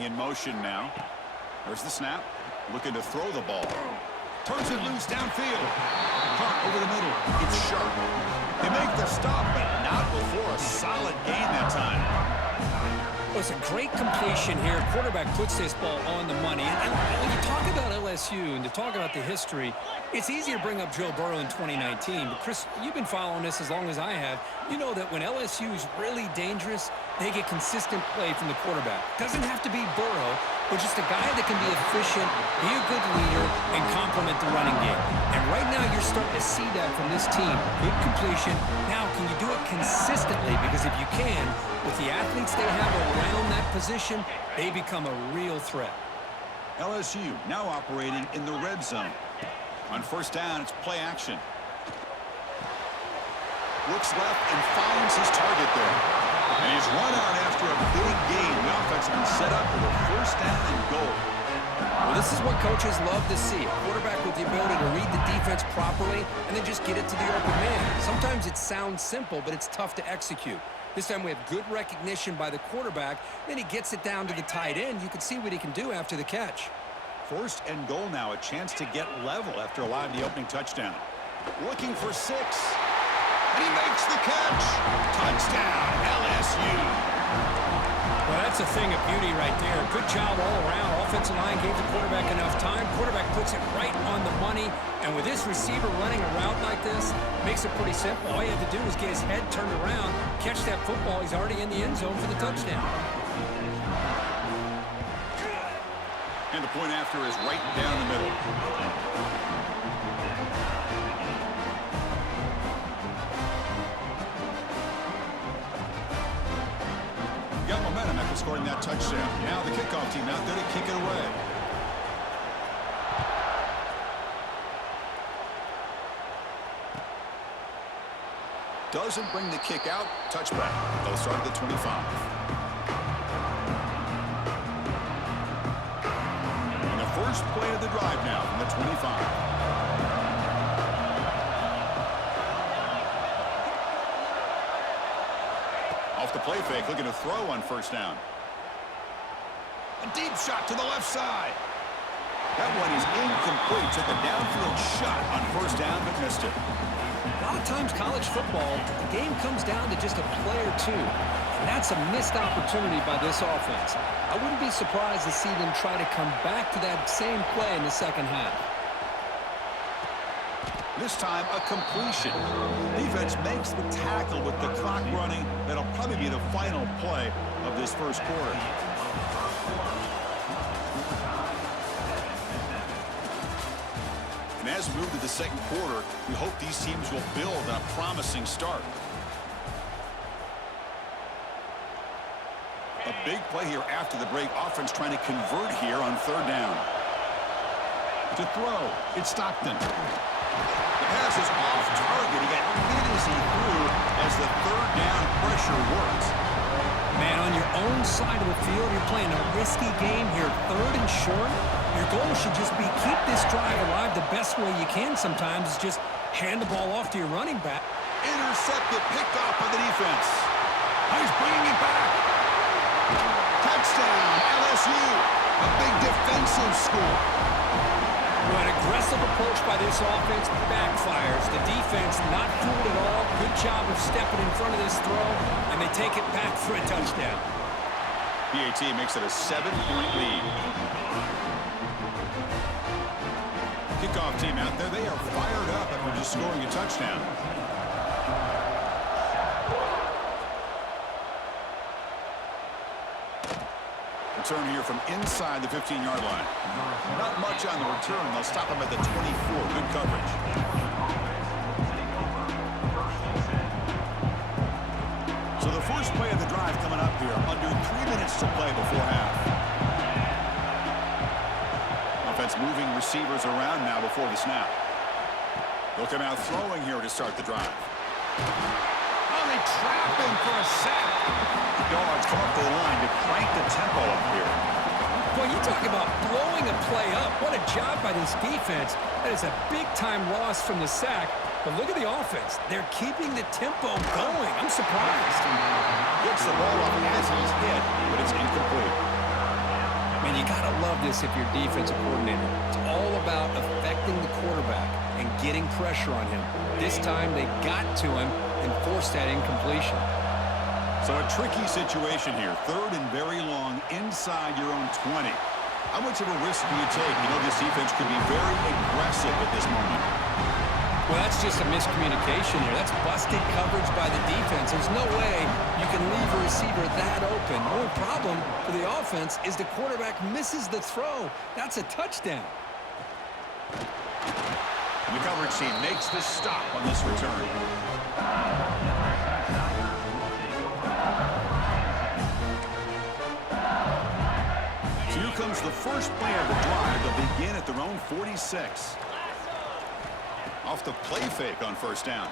In motion now. There's the snap. Looking to throw the ball. Turns it loose downfield. Caught over the middle. It's sharp. They make the stop, but not before a solid gain that time. Well, it's a great completion here. Quarterback puts this ball on the money. And when you talk about LSU and to talk about the history, it's easy to bring up Joe Burrow in 2019. But, Chris, you've been following this as long as I have. You know that when LSU is really dangerous, they get consistent play from the quarterback. Doesn't have to be Burrow, but just a guy that can be efficient, be a good leader, and complement the running game. And right now you're starting to see that from this team. Good completion. Now, can you do it consistently? Because if you can, with the athletes they have around that position, they become a real threat. LSU now operating in the red zone. On first down, it's play action. Looks left and finds his target there. And he's run out after a big gain. The offense has been set up for a first down and goal. Well, this is what coaches love to see. A quarterback with the ability to read the defense properly and then just get it to the open man. Sometimes it sounds simple, but it's tough to execute. This time we have good recognition by the quarterback. Then he gets it down to the tight end. You can see what he can do after the catch. First and goal now. A chance to get level after allowing the opening touchdown. Looking for 6. And he makes the catch. Touchdown, LSU. Well, that's a thing of beauty right there. Good job all around. Offensive line gave the quarterback enough time. Quarterback puts it right on the money. And with this receiver running a route like this, makes it pretty simple. All you have to do is get his head turned around, catch that football. He's already in the end zone for the touchdown. And the point after is right down the middle. Got momentum after scoring that touchdown. Now the kickoff team out there to kick it away. Doesn't bring the kick out. Touchback. They'll start at the 25. And the first play of the drive now from the 25. Off the play fake, looking to throw on first down. A deep shot to the left side. That one is incomplete. Took a downfield shot on first down, but missed it. A lot of times college football, the game comes down to just a play or two. And that's a missed opportunity by this offense. I wouldn't be surprised to see them try to come back to that same play in the second half. This time, a completion. Defense makes the tackle with the clock running. That'll probably be the final play of this first quarter. And as we move to the second quarter, we hope these teams will build on a promising start. A big play here after the break. Offense trying to convert here on third down. To throw, it's Stockton. The pass is off target. He got hit as he threw as the third down pressure works. Man, on your own side of the field, you're playing a risky game here. Third and short. Your goal should just be keep this drive alive the best way you can sometimes is just hand the ball off to your running back. Intercepted, picked off by the defense. He's bringing it back. Touchdown, LSU. A big defensive score. Well, an aggressive approach by this offense backfires. The defense not fooled at all. Good job of stepping in front of this throw, and they take it back for a touchdown. PAT makes it a 7-point lead. Kickoff team out there, they are fired up after just scoring a touchdown. Return here from inside the 15-yard line. Not much on the return. They'll stop him at the 24. Good coverage. So the first play of the drive coming up here. Under 3 minutes to play before half. Offense moving receivers around now before the snap. They'll come out throwing here to start the drive. Oh, they trap him for a sack. The Dogs come up the line to crank the tempo up here. Boy, you talk about blowing a play up. What a job by this defense. That is a big-time loss from the sack. But look at the offense. They're keeping the tempo going. I'm surprised. Gets the ball up as he's hit, but it's incomplete. you got to love this if you're defensive coordinator. It's all about affecting the quarterback and getting pressure on him. This time they got to him and forced that incompletion. So a tricky situation here. 3rd and very long inside your own 20. How much of a risk do you take? You know, this defense could be very aggressive at this moment. Well, that's just a miscommunication here. That's busted coverage by the defense. There's no way you can leave a receiver that open. The only problem for the offense is the quarterback misses the throw. That's a touchdown. The coverage team makes the stop on this return. So here comes the first play of the drive. They'll begin at their own 46. Off the play fake on first down.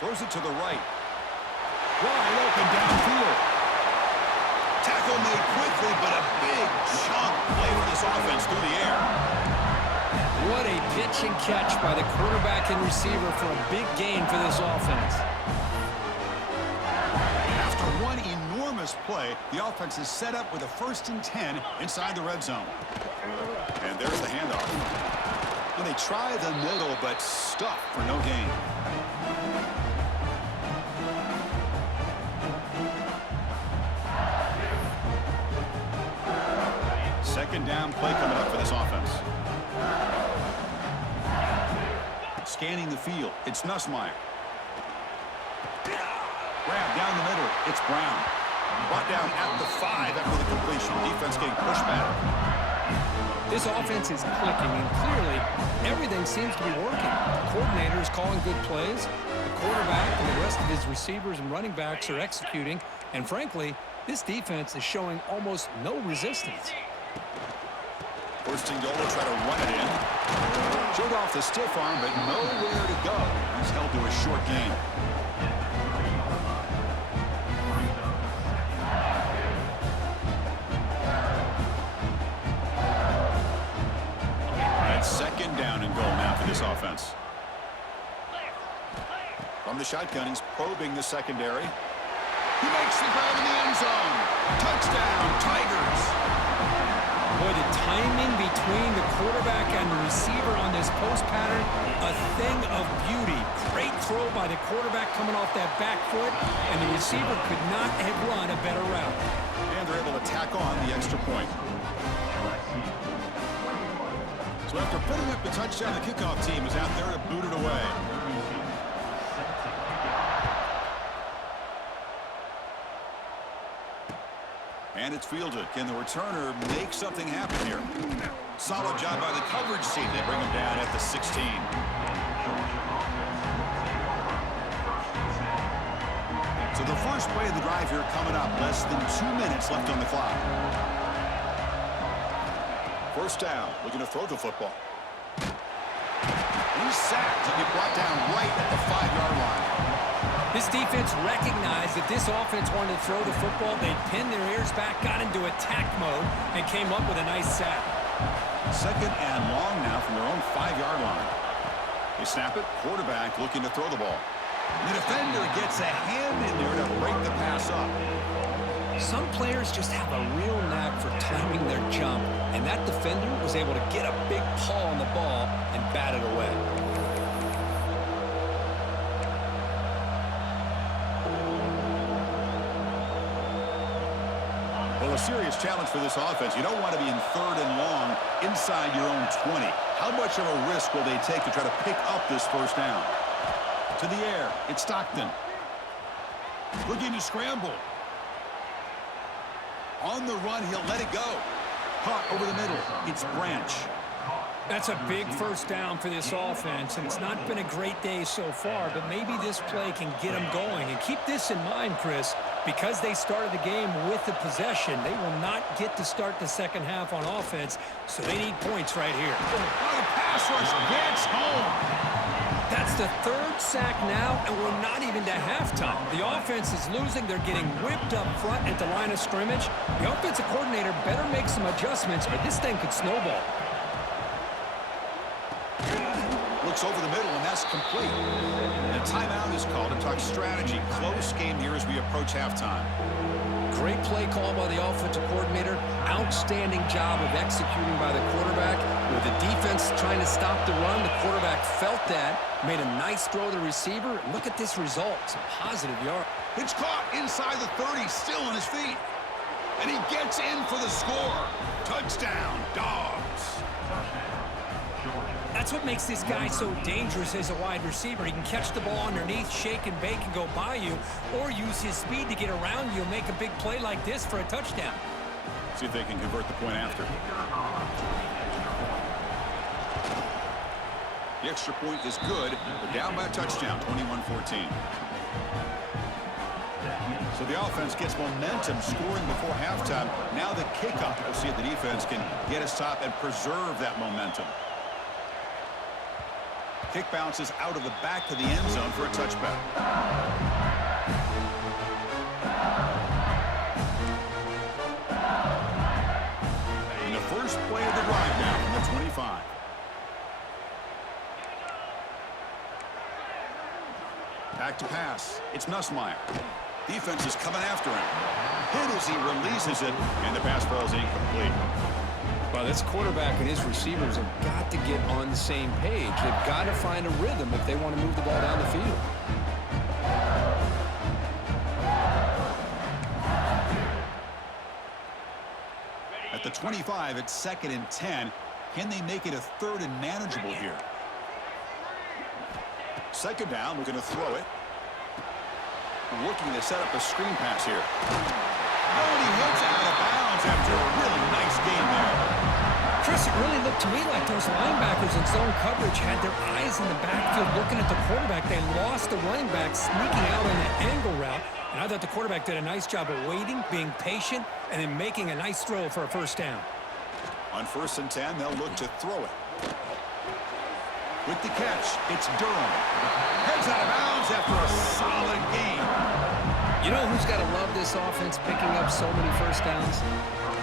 Throws it to the right. Wide open downfield. Tackle made quickly, but a big chunk play for this offense through the air. What a pitch and catch by the quarterback and receiver for a big gain for this offense. After one enormous play, the offense is set up with a 1st and 10 inside the red zone. And there's the handoff. Well, they try the middle, but stuff for no gain. Second down play coming up for this offense. Scanning the field, it's Nussmeier. Grab down the middle, it's Brown. Brought down at the 5 after the completion. Defense getting pushed back. This offense is clicking, and clearly everything seems to be working. The coordinator is calling good plays. The quarterback and the rest of his receivers and running backs are executing. And frankly, this defense is showing almost no resistance. First and goal, will try to run it in. Showed off the stiff arm, but nowhere to go. He's held to a short gain. Second down and goal now for this offense. From the shotgun, he's probing the secondary. He makes the grab in the end zone. Touchdown, Tigers. Boy, the timing between the quarterback and the receiver on this post pattern, a thing of beauty. Great throw by the quarterback coming off that back foot, and the receiver could not have run a better route. And they're able to tack on the extra point. So after putting up the touchdown, the kickoff team is out there to boot it away. And it's fielded. Can the returner make something happen here? Solid job by the coverage team. They bring him down at the 16. So the first play of the drive here coming up. Less than 2 minutes left on the clock. First down, looking to throw the football. He's sacked and he brought down right at the 5-yard line. This defense recognized that this offense wanted to throw the football. They pinned their ears back, got into attack mode, and came up with a nice sack. Second and long now from their own 5-yard line. They snap it, quarterback looking to throw the ball. And the defender gets a hand in there to break the pass up. Some players just have a real knack for timing their jump, and that defender was able to get a big paw on the ball and bat it away. Well, a serious challenge for this offense. You don't want to be in 3rd and long inside your own 20. How much of a risk will they take to try to pick up this first down? To the air, it's Stockton. Looking to scramble. On the run, he'll let it go. Caught over the middle. It's Branch. That's a big first down for this offense, and it's not been a great day so far, but maybe this play can get them going. And keep this in mind, Chris, because they started the game with the possession, they will not get to start the second half on offense, so they need points right here. Oh, the pass rush gets home. That's the 3rd sack now, and we're not even to halftime. The offense is losing. They're getting whipped up front at the line of scrimmage. The offensive coordinator better make some adjustments, or this thing could snowball. Looks over the middle, and that's complete. And a timeout is called to talk strategy. Close game here as we approach halftime. great play call by the offensive coordinator. Outstanding job of executing by the quarterback. With the defense trying to stop the run, the quarterback felt that, made a nice throw to the receiver. Look at this result. Some positive yard. It's caught inside the 30, still on his feet. And he gets in for the score. Touchdown, Dogs. That's what makes this guy so dangerous as a wide receiver. He can catch the ball underneath, shake and bake and go by you, or use his speed to get around you and make a big play like this for a touchdown. See if they can convert the point after. The extra point is good. They're down by a touchdown, 21-14. So the offense gets momentum scoring before halftime. Now the kickoff. We'll see if the defense can get a stop and preserve that momentum. Kick bounces out of the back of the end zone for a touchback. And the first play of the drive now from the 25. Back to pass. It's Nussmeier. Defense is coming after him. Hit as he releases it, and the pass falls incomplete. Well, this quarterback and his receivers have got to get on the same page. They've got to find a rhythm if they want to move the ball down the field. At the 25, it's 2nd and 10. Can they make it a 3rd and manageable here? 2nd down, we're going to throw it. Looking to set up a screen pass here. Oh, and he hits out of bounds after a really nice game there. Chris, it really looked to me like those linebackers in zone coverage had their eyes in the backfield looking at the quarterback. They lost the running back sneaking out on that angle route. And I thought the quarterback did a nice job of waiting, being patient, and then making a nice throw for a first down. On 1st and 10, they'll look to throw it. With the catch, it's Durham. Heads out of bounds after a solid game. You know who's got to love this offense picking up so many first downs?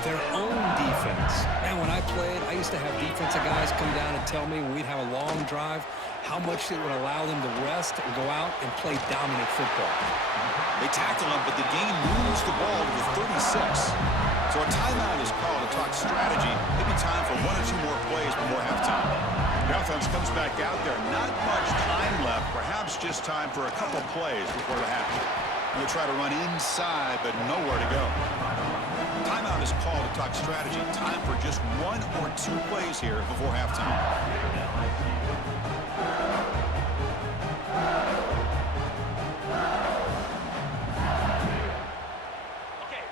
Their own defense. And when I played, I used to have defensive guys come down and tell me when we'd have a long drive how much it would allow them to rest and go out and play dominant football. They tackle him, but the game moves the ball to the 36. So a timeout is called to talk strategy. Maybe time for 1 or 2 more plays before halftime. The offense comes back out there. Not much time left. Perhaps just time for a couple plays before the half. They'll try to run inside, but nowhere to go. Timeout is called to talk strategy. Time for just 1 or 2 plays here before halftime.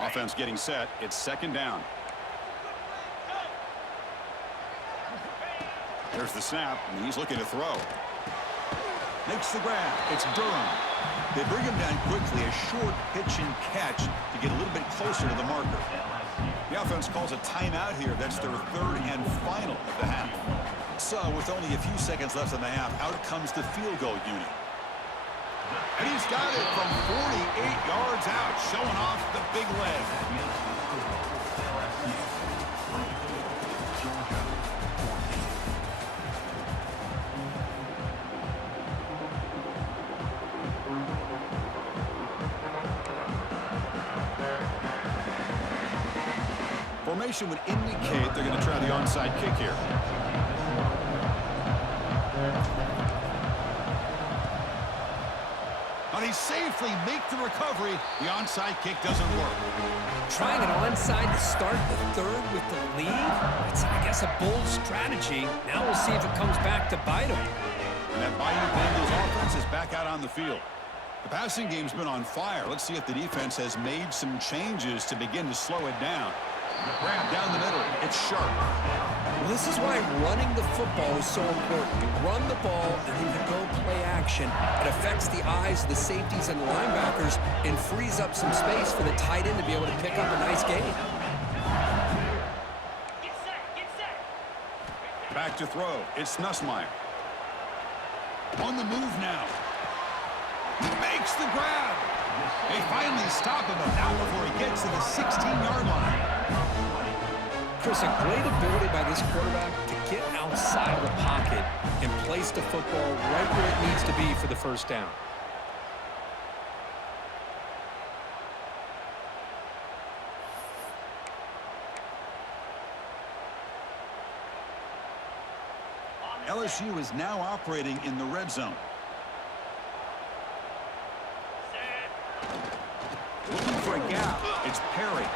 Offense getting set. It's 2nd down. There's the snap, and he's looking to throw. Makes the grab. It's Durham. They bring him down quickly, a short pitch and catch to get a little bit closer to the marker. The offense calls a timeout here. That's their 3rd and final of the half. So with only a few seconds left in the half, out comes the field goal unit. And he's got it from 48 yards out, showing off the big leg. Formation would indicate they're going to try the onside kick here. But he safely make the recovery. The onside kick doesn't work. Trying an onside to start the 3rd with the lead? It's, I guess, a bold strategy. Now we'll see if it comes back to bite him. And that Bayou Bengals offense is back out on the field. The passing game's been on fire. Let's see if the defense has made some changes to begin to slow it down. Grab down the middle. It's sharp. Well, this is why running the football is so important. You run the ball and then you go play action. It affects the eyes of the safeties and the linebackers and frees up some space for the tight end to be able to pick up a nice gain. Back to throw. It's Nussmeier. On the move now. He makes the grab. They finally stop him, but not before he gets to the 16-yard line. Chris, a great ability by this quarterback to get outside of the pocket and place the football right where it needs to be for the first down. LSU is now operating in the red zone. Looking for a gap. It's Perry.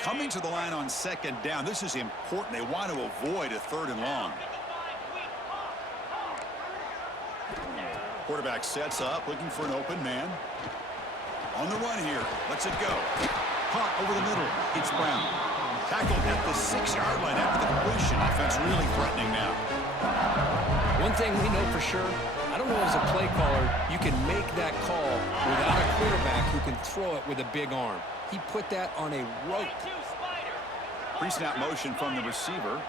Coming to the line on second down. This is important. They want to avoid a third and long. Quarterback sets up, looking for an open man. On the run here. Lets it go. Caught over the middle. It's Brown. Tackled at the 6-yard line after the completion. Offense really threatening now. One thing we know for sure, I don't know as a play caller, you can make that call without a quarterback who can throw it with a big arm. He put that on a rope. Pre-snap motion from the receiver.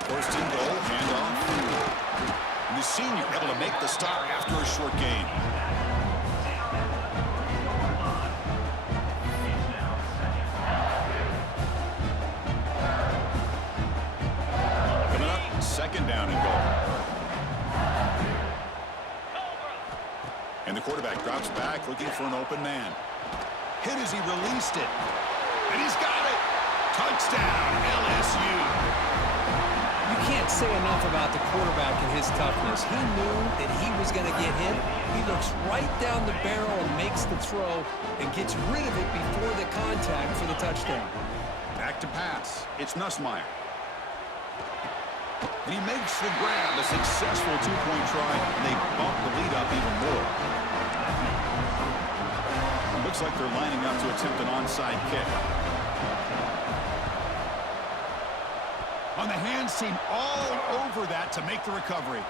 First and goal, handoff. And the senior able to make the stop after a short gain. Coming up, second down and goal. And the quarterback drops back, looking for an open man. Hit as he released it. And he's got it. Touchdown, LSU. You can't say enough about the quarterback and his toughness. He knew that he was going to get hit. He looks right down the barrel and makes the throw and gets rid of it before the contact for the touchdown. Back to pass. It's Nussmeier. And he makes the grab, a successful two-point try, and they bump the lead up even more. Looks like they're lining up to attempt an onside kick. On the hands team, all over that to make the recovery.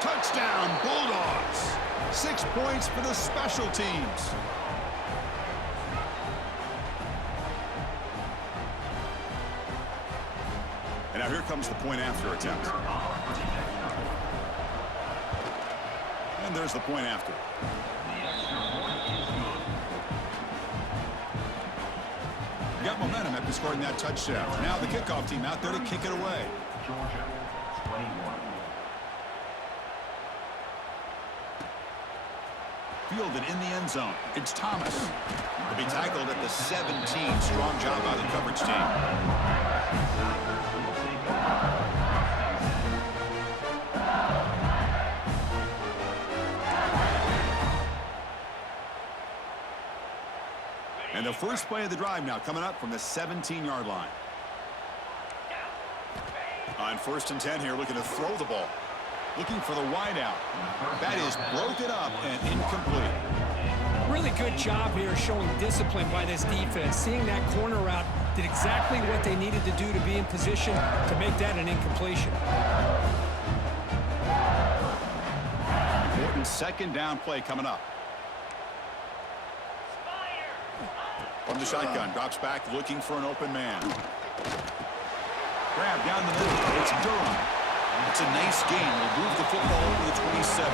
Touchdown, Bulldogs. 6 points for the special teams. And now here comes the point after attempt. And there's the point after. Got momentum after scoring that touchdown. Now the kickoff team out there to kick it away. Georgia, 21. Fielded in the end zone. It's Thomas. He'll be tackled at the 17. Strong job by the coverage team. And the first play of the drive now coming up from the 17-yard line. On 1st and 10 here, looking to throw the ball. Looking for the wideout. That is broken up and incomplete. Really good job here showing discipline by this defense. Seeing that corner route did exactly what they needed to do to be in position to make that an incompletion. Important second down play coming up. From the shotgun, drops back, looking for an open man. Grab down the middle. It's Durham. It's a nice gain. Will move the football over the 27.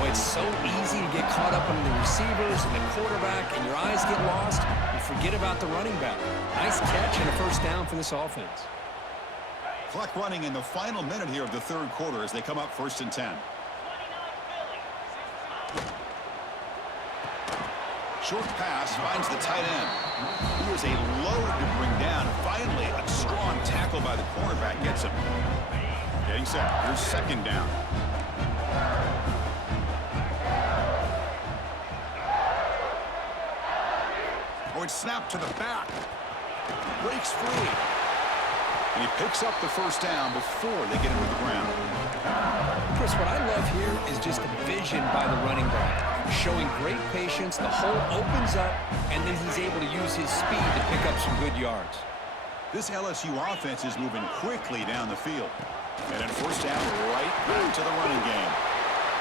Well, it's so easy to get caught up on the receivers and the quarterback, and your eyes get lost. You forget about the running back. Nice catch and a first down for this offense. Clock running in the final minute here of the third quarter as they come up 1st and 10. Short pass finds the tight end. He is a load to bring down. Finally, a strong tackle by the cornerback gets him. Getting set. Here's second down. Oh, it's snapped to the back. Breaks free. And he picks up the first down before they get him to the ground. Chris, what I love here is just the vision by the running back. Showing great patience, the hole opens up, and then he's able to use his speed to pick up some good yards. This LSU offense is moving quickly down the field. And then first down, right back to the running game.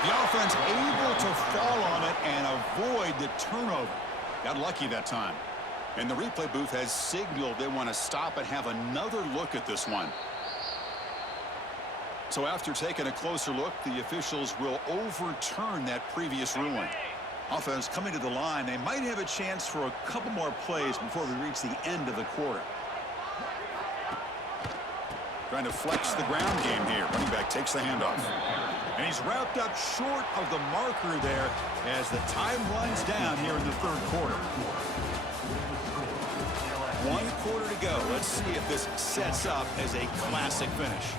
The offense able to fall on it and avoid the turnover. Got lucky that time. And the replay booth has signaled they want to stop and have another look at this one. So after taking a closer look, the officials will overturn that previous ruling. Offense coming to the line. They might have a chance for a couple more plays before we reach the end of the quarter. Trying to flex the ground game here. Running back takes the handoff. And he's wrapped up short of the marker there as the time runs down here in the third quarter. 1 quarter to go. Let's see if this sets up as a classic finish.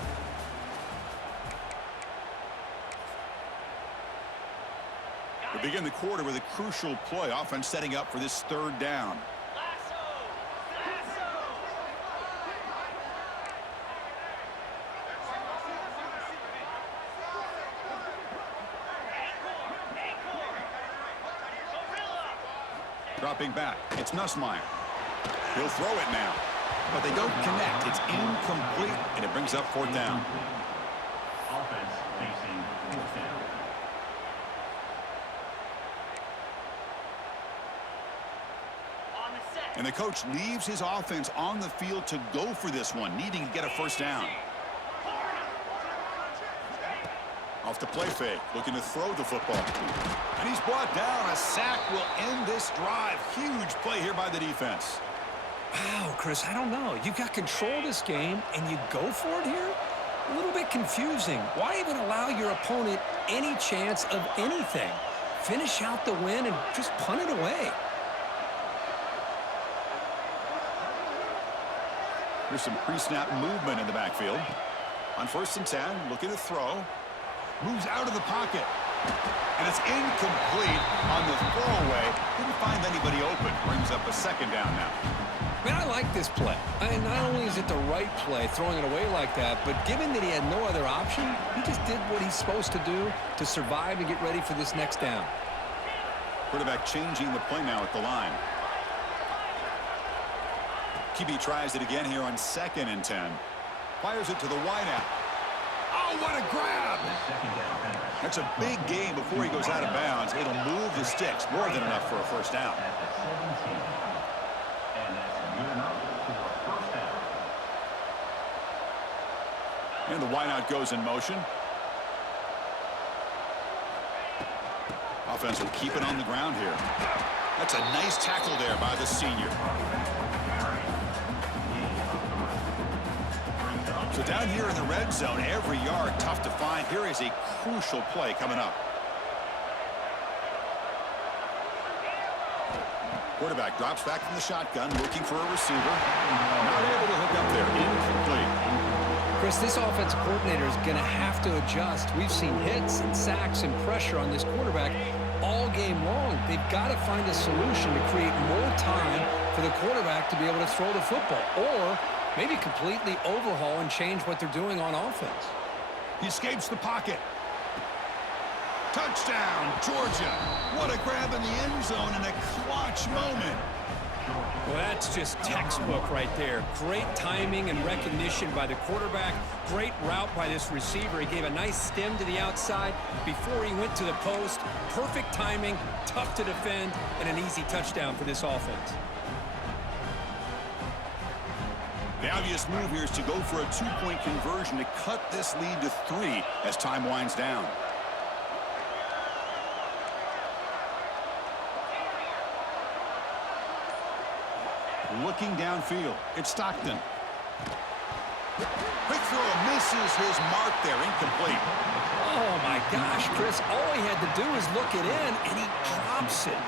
We begin the quarter with a crucial play. Offense setting up for this third down. Dropping back. It's Nussmeier. He'll throw it now. But they don't connect. It's incomplete, and it brings up fourth down. Offense facing fourth down. And the coach leaves his offense on the field to go for this one, needing to get a first down. Off the play fake, looking to throw the football. And he's brought down. A sack will end this drive. Huge play here by the defense. Wow, Chris, I don't know. You've got control of this game, and you go for it here? A little bit confusing. Why even allow your opponent any chance of anything? Finish out the win and just punt it away. There's some pre-snap movement in the backfield. On 1st and 10, looking to throw. Moves out of the pocket. And it's incomplete on the throwaway. Didn't find anybody open. Brings up a second down now. Man, I like this play. And not only is it the right play, throwing it away like that, but given that he had no other option, he just did what he's supposed to do to survive and get ready for this next down. Quarterback changing the play now at the line. QB tries it again here on 2nd and 10. Fires it to the wideout. Oh, what a grab! That's a big gain before he goes out of bounds. It'll move the sticks. More than enough for a first down. And the wideout goes in motion. Offense will keep it on the ground here. That's a nice tackle there by the senior. So down here in the red zone, every yard tough to find. Here is a crucial play coming up. Quarterback drops back from the shotgun, looking for a receiver. Not able to hook up there. Incomplete. Chris, this offensive coordinator is going to have to adjust. We've seen hits and sacks and pressure on this quarterback all game long. They've got to find a solution to create more time for the quarterback to be able to throw the football, or maybe completely overhaul and change what they're doing on offense. He escapes the pocket. Touchdown, Georgia. What a grab in the end zone in a clutch moment. Well, that's just textbook right there. Great timing and recognition by the quarterback. Great route by this receiver. He gave a nice stem to the outside before he went to the post. Perfect timing, tough to defend, and an easy touchdown for this offense. The obvious move here is to go for a 2-point conversion to cut this lead to 3 as time winds down. Looking downfield, it's Stockton. Quick throw, misses his mark there, incomplete. Oh my gosh, Chris, all he had to do is look it in, and he drops it.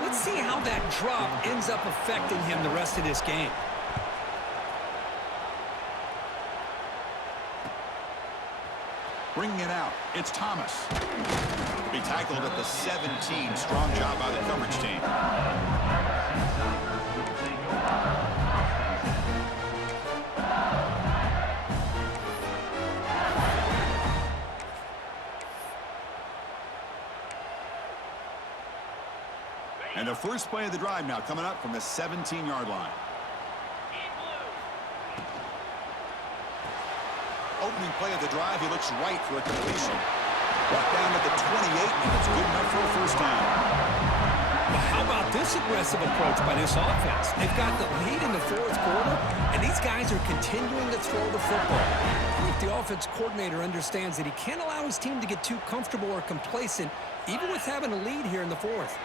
Let's see how that drop ends up affecting him the rest of this game. Bringing it out, it's Thomas. To be tackled at the 17. Strong job by the coverage team. And the first play of the drive now coming up from the 17-yard line. Opening play of the drive, he looks right for a completion. Brought down at the 28, and it's good enough for a first down. Well, how about this aggressive approach by this offense? They've got the lead in the fourth quarter, and these guys are continuing to throw the football. I think the offense coordinator understands that he can't allow his team to get too comfortable or complacent, even with having a lead here in the fourth.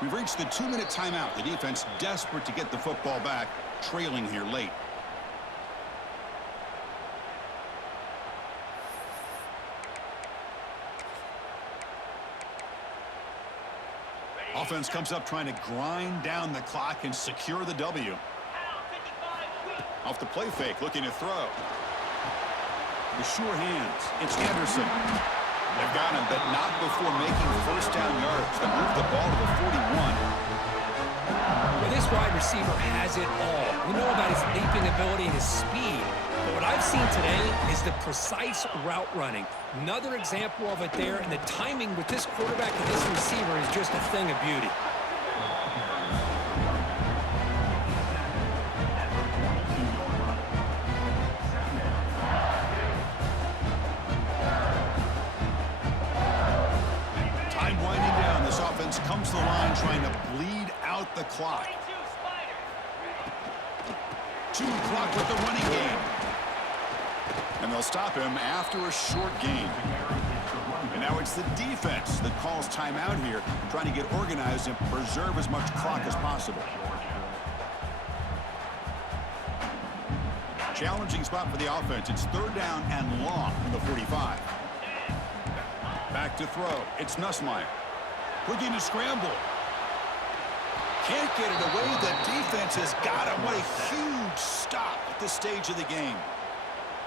We've reached the 2-minute timeout. The defense desperate to get the football back, trailing here late. Offense comes up trying to grind down the clock and secure the W. Off the play fake, looking to throw. With sure hands, it's Anderson. They've got him, but not before making first down yards to move the ball to the 41. Well, this wide receiver has it all. We know about his leaping ability and his speed. But what I've seen today is the precise route running. Another example of it there, and the timing with this quarterback and this receiver is just a thing of beauty. Time winding down. This offense comes to the line trying to bleed out the clock. Chew clock with the running game. And they'll stop him after a short gain. And now it's the defense that calls timeout here, trying to get organized and preserve as much clock as possible. Challenging spot for the offense. It's third down and long from the 45. Back to throw. It's Nussmeier. Looking to scramble. Can't get it away. The defense has got him. What a huge stop at this stage of the game.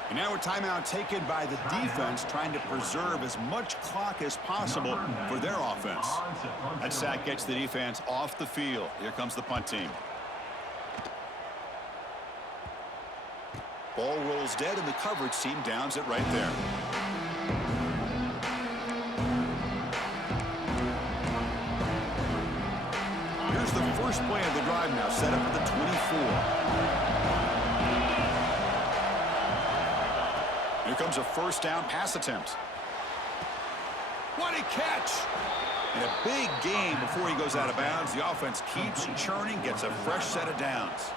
And now a timeout taken by the defense, trying to preserve as much clock as possible for their offense. That sack gets the defense off the field. Here comes the punt team. Ball rolls dead, and the coverage team downs it right there. Here's the first play of the drive now, set up at the 24. Here comes a first down pass attempt. What a catch! And a big gain before he goes out of bounds. The offense keeps churning, gets a fresh set of downs.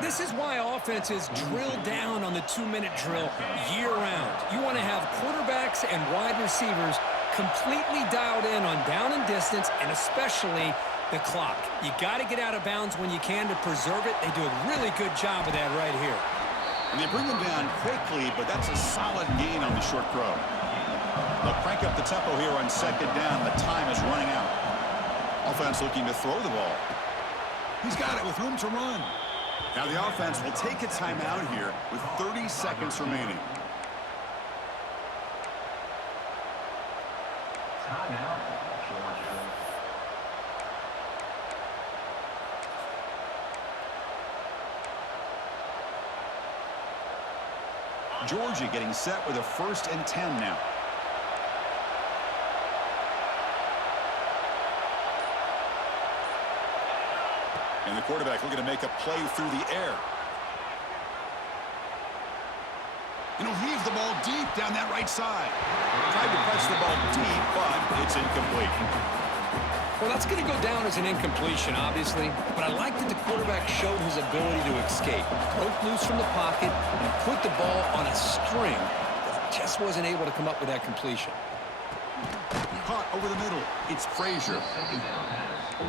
This is why offenses drill down on the 2-minute drill year-round. You want to have quarterbacks and wide receivers completely dialed in on down and distance, and especially the clock. You got to get out of bounds when you can to preserve it. They do a really good job of that right here. And they bring him down quickly, but that's a solid gain on the short throw. They'll crank up the tempo here on second down. The time is running out. Offense looking to throw the ball. He's got it with room to run. Now the offense will take a timeout here with 30 seconds remaining. Timeout, Georgia. Georgia getting set with a 1st and 10 now. And the quarterback looking to make a play through the air. And he'll heave the ball deep down that right side. Tried to press the ball deep, but it's incomplete. Well, that's going to go down as an incompletion, obviously, but I like that the quarterback showed his ability to escape, broke loose from the pocket, and put the ball on a string, but just wasn't able to come up with that completion. Caught over the middle. It's Frazier.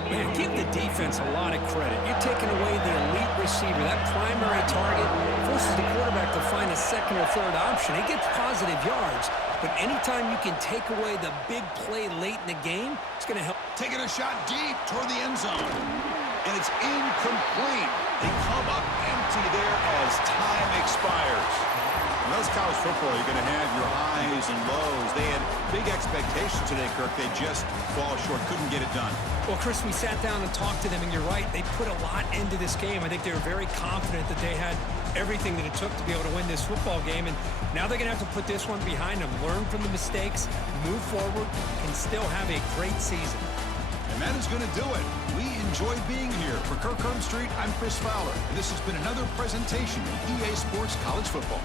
Man, give the defense a lot of credit. You're taking away the elite receiver, that primary target, forces the quarterback to find a second or third option. He gets positive yards, but anytime you can take away the big play late in the game, it's going to help. Taking a shot deep toward the end zone. And it's incomplete. They come up empty there as time expires. In those college football, you're going to have your highs and lows. They had big expectations today, Kirk. They just fall short, couldn't get it done. Well, Chris, we sat down and talked to them, and you're right. They put a lot into this game. I think they were very confident that they had everything that it took to be able to win this football game. And now they're going to have to put this one behind them, learn from the mistakes, move forward, and still have a great season. And that is going to do it. We enjoyed being here. For Kirk Herbstreit, I'm Chris Fowler. And this has been another presentation of EA Sports College Football.